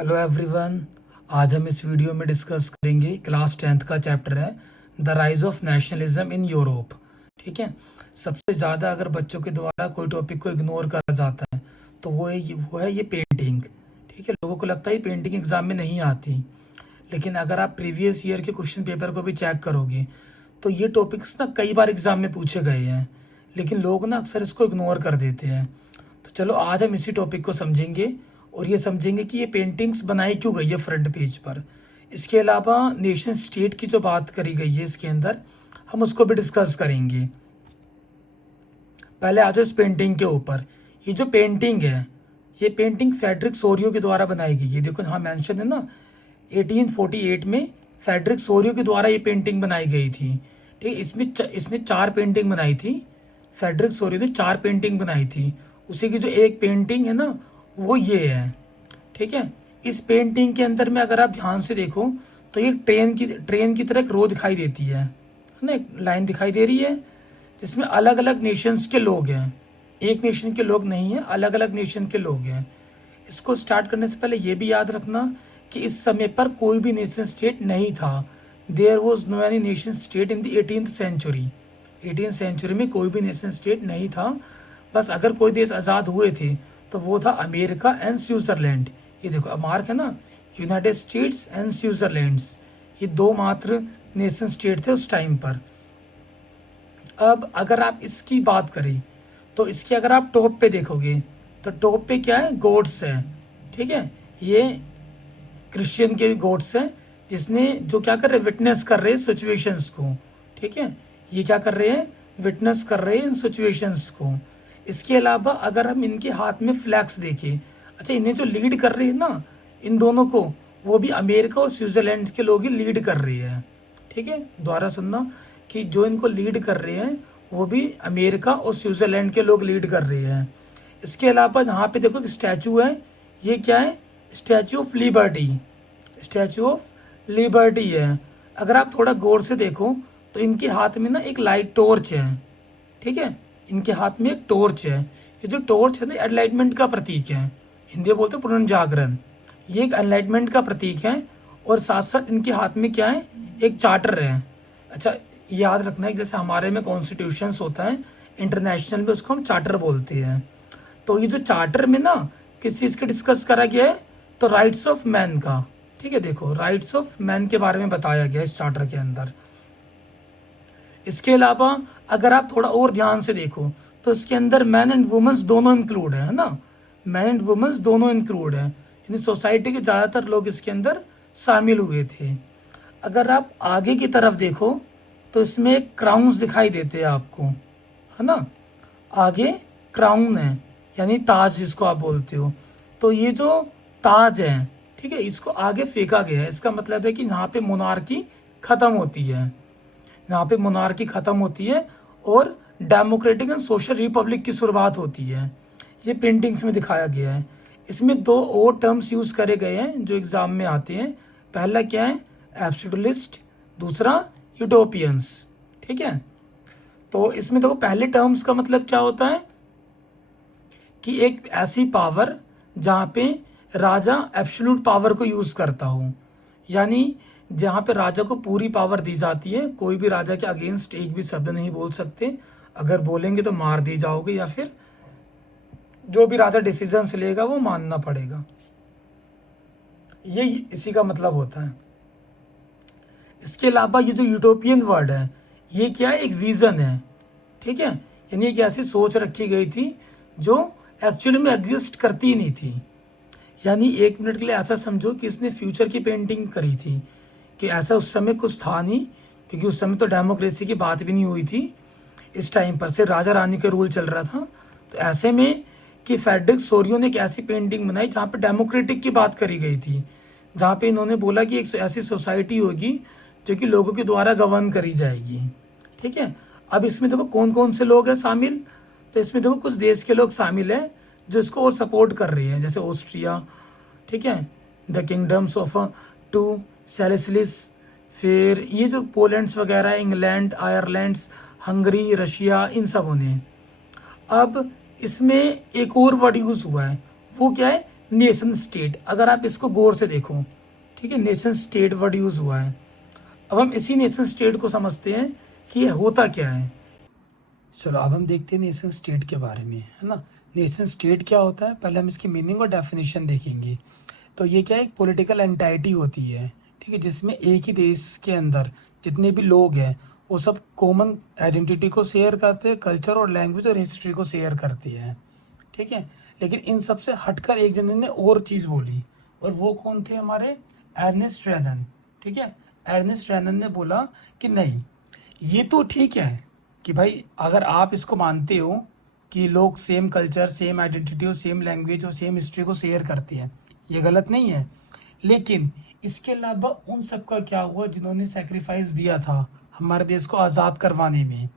Hello everyone. आज हम इस वीडियो में डिस्कस करेंगे क्लास 10th का चैप्टर है the rise of nationalism in Europe. ठीक है। सबसे ज़्यादा अगर बच्चों के द्वारा कोई टॉपिक को इग्नोर करा जाता है तो वो है ये पेंटिंग। ठीक है। लोगों को लगता है ये पेंटिंग एग्जाम में नहीं आती, लेकिन अगर आप प्रीवियस ईयर के क्वेश्चन पेपर को भी चेक करोगे तो ये टॉपिक्स ना कई बार एग्जाम में पूछे गए हैं, लेकिन लोग ना अक्सर इसको इग्नोर कर देते हैं। तो चलो आज हम इसी टॉपिक को समझेंगे और ये समझेंगे कि ये पेंटिंग्स बनाई क्यों गई है फ्रंट पेज पर। इसके अलावा नेशन स्टेट की जो बात करी गई है इसके अंदर हम उसको भी डिस्कस करेंगे। पहले आ जाओ इस पेंटिंग के ऊपर। ये जो पेंटिंग है ये पेंटिंग फेडरिक सोरियो के द्वारा बनाई गई है। देखो हाँ मेंशन है ना, 1848 में फेडरिक सोरियो के द्वारा ये पेंटिंग बनाई गई थी। ठीक है। इसने 4 पेंटिंग बनाई थी। फेडरिक सोरियो ने 4 पेंटिंग बनाई थी। उसी की जो एक पेंटिंग है ना वो ये है। ठीक है। इस पेंटिंग के अंदर में अगर आप ध्यान से देखो तो ये ट्रेन की तरह एक रो दिखाई देती है ना, एक लाइन दिखाई दे रही है जिसमें अलग अलग नेशंस के लोग हैं। एक नेशन के लोग नहीं है, अलग अलग नेशन के लोग हैं। इसको स्टार्ट करने से पहले ये भी याद रखना कि इस समय पर कोई भी नेशन स्टेट नहीं था। There was no any nation state in the 18th century. 18th century में कोई भी नेशन स्टेट नहीं था। बस अगर कोई देश आज़ाद हुए थे तो वो था अमेरिका एंड स्विट्जरलैंड। ये देखो अब मार्क है ना, यूनाइटेड स्टेट्स एंड स्विट्जरलैंड्स, ये 2 मात्र नेशन स्टेट थे उस टाइम पर। अब अगर आप इसकी बात करें तो इसके अगर आप टॉप पे देखोगे तो टॉप पे क्या है, गॉड्स है। ठीक है। ये क्रिश्चियन के गॉड्स हैं जिसने जो क्या कर रहे, विटनेस कर रहे हैं सिचुएशंस को। ठीक है। ये क्या कर रहे हैं, विटनेस कर रहे हैं इन सिचुएशंस को। इसके अलावा अगर हम इनके हाथ में फ्लैग्स देखें, अच्छा इन्हें जो लीड कर रही है ना इन दोनों को, वो भी अमेरिका और स्विट्जरलैंड के लोग ही लीड कर रही है। ठीक है। दोबारा सुनना कि जो इनको लीड कर रहे हैं वो भी अमेरिका और स्विट्जरलैंड के लोग लीड कर रहे हैं। इसके अलावा यहाँ पे देखो एक स्टैचू है, ये क्या है, statue of liberty. Statue of liberty है। अगर आप थोड़ा गौर से देखो तो इनके हाथ में ना एक लाइट टॉर्च है। ठीक है। इनके हाथ में एक टॉर्च है। ये जो टॉर्च है ना एनलाइटमेंट का प्रतीक है। हिंदी में बोलते हैं पुनर्जागरण। ये एक एनलाइटमेंट का प्रतीक है। और साथ साथ इनके हाथ में क्या है, एक चार्टर है। अच्छा याद रखना है जैसे हमारे में कॉन्स्टिट्यूशंस होता है, इंटरनेशनल में उसको हम चार्टर बोलते हैं। तो ये जो चार्टर में ना किस चीज़ का डिस्कस करा गया है, तो राइट्स ऑफ मैन का। ठीक है। देखो राइट्स ऑफ मैन के बारे में बताया गया इस चार्टर के अंदर। इसके अलावा अगर आप थोड़ा और ध्यान से देखो तो इसके अंदर मैन एंड वुमेन्स दोनों इंक्लूड है ना, मैन एंड वुमेन्स दोनों इंक्लूड है, यानी सोसाइटी के ज़्यादातर लोग इसके अंदर शामिल हुए थे। अगर आप आगे की तरफ देखो तो इसमें एक क्राउन्स दिखाई देते हैं आपको, है ना, आगे क्राउन है यानी ताज जिसको आप बोलते हो। तो ये जो ताज है, ठीक है, इसको आगे फेंका गया है। इसका मतलब है कि यहाँ पे मोनार्की खत्म होती है, यहाँ पे मोनार्की खत्म होती है और डेमोक्रेटिक एंड सोशल रिपब्लिक की शुरुआत होती है। ये पेंटिंग्स में दिखाया गया है। इसमें 2 और टर्म्स यूज करे गए हैं जो एग्जाम में आते हैं। पहला क्या है, एब्सोल्यूटिस्ट, दूसरा यूटोपियंस। ठीक है। तो इसमें देखो पहले टर्म्स का मतलब क्या होता है कि एक ऐसी पावर जहाँ पे राजा एब्सोल्यूट पावर को यूज करता हो, यानी जहाँ पे राजा को पूरी पावर दी जाती है, कोई भी राजा के अगेंस्ट एक भी शब्द नहीं बोल सकते। अगर बोलेंगे तो मार दी जाओगे या फिर जो भी राजा डिसीजन लेगा वो मानना पड़ेगा। ये इसी का मतलब होता है। इसके अलावा ये जो यूटोपियन वर्ड है ये क्या है, एक विजन है। ठीक है। यानी एक ऐसी सोच रखी गई थी जो एक्चुअली में एग्जिस्ट करती नहीं थी। यानी 1 मिनट के लिए ऐसा समझो कि इसने फ्यूचर की पेंटिंग करी थी, कि ऐसा उस समय कुछ था नहीं, क्योंकि उस समय तो डेमोक्रेसी की बात भी नहीं हुई थी। इस टाइम पर से राजा रानी का रूल चल रहा था। तो ऐसे में कि फेडरिक सोरियो ने एक ऐसी पेंटिंग बनाई जहाँ पे डेमोक्रेटिक की बात करी गई थी, जहाँ पे इन्होंने बोला कि एक ऐसी सोसाइटी होगी जो कि लोगों के द्वारा गवर्न करी जाएगी। ठीक है। अब इसमें देखो कौन कौन से लोग हैं शामिल, तो इसमें देखो कुछ देश के लोग शामिल हैं जो इसको और सपोर्ट कर रहे हैं, जैसे ऑस्ट्रिया, ठीक है, द किंगडम्स ऑफ 2 सेलेसिलिस, फिर ये जो पोलैंड्स वगैरह, इंग्लैंड, आयरलैंड, हंगरी, रशिया, इन सबों ने। अब इसमें एक और वर्ड यूज हुआ है, वो क्या है, नेशन स्टेट, अगर आप इसको गौर से देखो, ठीक है, नेशन स्टेट वर्ड यूज हुआ है। अब हम इसी नेशन स्टेट को समझते हैं कि ये होता क्या है। चलो अब हम देखते हैं नेशन स्टेट के बारे में, है ना। नेशन स्टेट क्या होता है, पहले हम इसकी मीनिंग और डेफिनेशन देखेंगे। तो ये क्या है, एक पॉलिटिकल एंटाइटी होती है, ठीक है, जिसमें एक ही देश के अंदर जितने भी लोग हैं वो सब कॉमन आइडेंटिटी को शेयर करते हैं, कल्चर और लैंग्वेज और हिस्ट्री को शेयर करती है, ठीक है। लेकिन इन सब से हटकर एक जने ने और चीज़ बोली, और वो कौन थे, हमारे एर्नेस्ट रेनन, ठीक है। एर्नेस्ट रेनन ने बोला कि नहीं, ये तो ठीक है कि भाई अगर आप इसको मानते हो कि लोग सेम कल्चर, सेम आइडेंटिटी और सेम लैंग्वेज और सेम हिस्ट्री को शेयर करते हैं, ये गलत नहीं है। लेकिन इसके अलावा उन सब का क्या हुआ जिन्होंने सेक्रीफाइस दिया था हमारे देश को आज़ाद करवाने में, है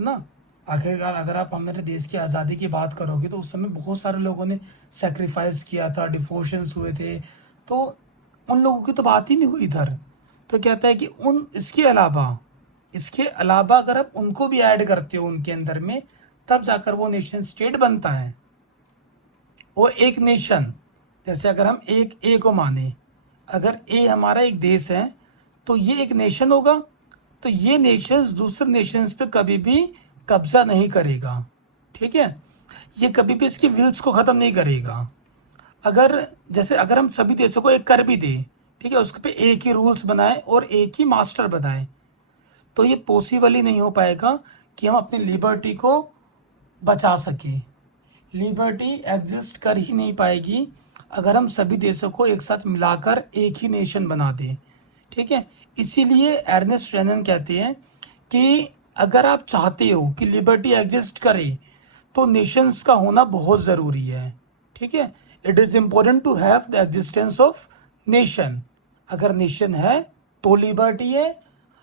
ना। आखिरकार अगर आप हमारे देश की आज़ादी की बात करोगे तो उस समय बहुत सारे लोगों ने सेक्रीफाइस किया था, डिफोशंस हुए थे, तो उन लोगों की तो बात ही नहीं हुई इधर। तो कहता है कि उन इसके अलावा अगर आप उनको भी ऐड करते हो उनके अंदर में, तब जाकर वो नेशन स्टेट बनता है। और एक नेशन, जैसे अगर हम एक ए को माने, अगर ए हमारा एक देश है तो ये एक नेशन होगा, तो ये नेशंस दूसरे नेशंस पे कभी भी कब्जा नहीं करेगा, ठीक है। ये कभी भी इसकी विल्स को ख़त्म नहीं करेगा। अगर जैसे अगर हम सभी देशों को एक कर भी दें, ठीक है, उस पे एक ही रूल्स बनाए और एक ही मास्टर बनाए, तो ये पॉसिबल ही नहीं हो पाएगा कि हम अपनी लिबर्टी को बचा सकें। लिबर्टी एग्जिस्ट कर ही नहीं पाएगी अगर हम सभी देशों को एक साथ मिलाकर एक ही नेशन बना दें, ठीक है। इसीलिए एर्नेस्ट रेनन कहते हैं कि अगर आप चाहते हो कि लिबर्टी एग्जिस्ट करे तो नेशंस का होना बहुत ज़रूरी है, ठीक है। It is important to have the existence of nation. अगर नेशन है तो लिबर्टी है,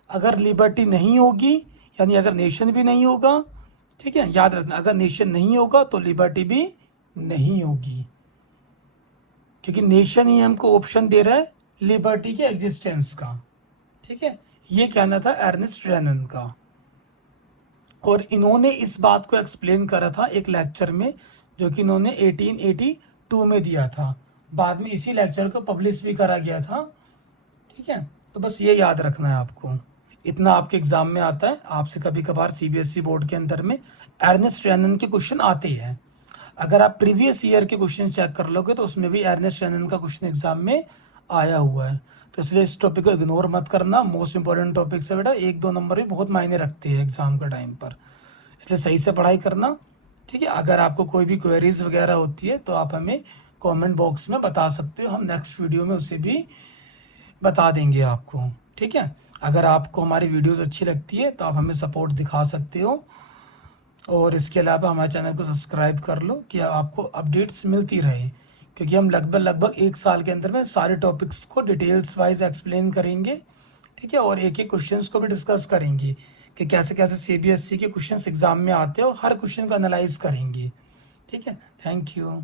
अगर लिबर्टी नहीं होगी, यानी अगर नेशन भी नहीं होगा, ठीक है, याद रखना, अगर नेशन नहीं होगा तो लिबर्टी भी नहीं होगी, क्योंकि नेशन ही हमको ऑप्शन दे रहा है लिबर्टी के एग्जिस्टेंस का, ठीक है। ये कहना था एर्नेस्ट रेनन का, और इन्होंने इस बात को एक्सप्लेन करा था एक लेक्चर में जो कि इन्होंने 1882 में दिया था। बाद में इसी लेक्चर को पब्लिश भी करा गया था, ठीक है। तो बस ये याद रखना है आपको, इतना आपके एग्जाम में आता है। आपसे कभी कभार सीबीएसई बोर्ड के अंदर में एर्नेस्ट रेनन के क्वेश्चन आते हैं। अगर आप प्रीवियस ईयर के क्वेश्चन चेक कर लोगे तो उसमें भी एर्नेस्ट रेनन का क्वेश्चन एग्जाम में आया हुआ है। तो इसलिए इस टॉपिक को इग्नोर मत करना, मोस्ट इंपॉर्टेंट टॉपिक से बेटा 1-2 नंबर भी बहुत मायने रखते हैं एग्जाम के टाइम पर, इसलिए सही से पढ़ाई करना, ठीक है। अगर आपको कोई भी क्वेरीज वगैरह होती है तो आप हमें कमेंट बॉक्स में बता सकते हो, हम नेक्स्ट वीडियो में उसे भी बता देंगे आपको, ठीक है। अगर आपको हमारी वीडियोस अच्छी लगती है तो आप हमें सपोर्ट दिखा सकते हो, और इसके अलावा हमारे चैनल को सब्सक्राइब कर लो कि आपको अपडेट्स मिलती रहे, क्योंकि हम लगभग 1 साल के अंदर में सारे टॉपिक्स को डिटेल्स वाइज एक्सप्लेन करेंगे, ठीक है, और एक एक क्वेश्चंस को भी डिस्कस करेंगे कि कैसे कैसे सीबीएसई के क्वेश्चंस एग्जाम में आते हैं और हर क्वेश्चन को एनालाइज करेंगे, ठीक है। Thank you.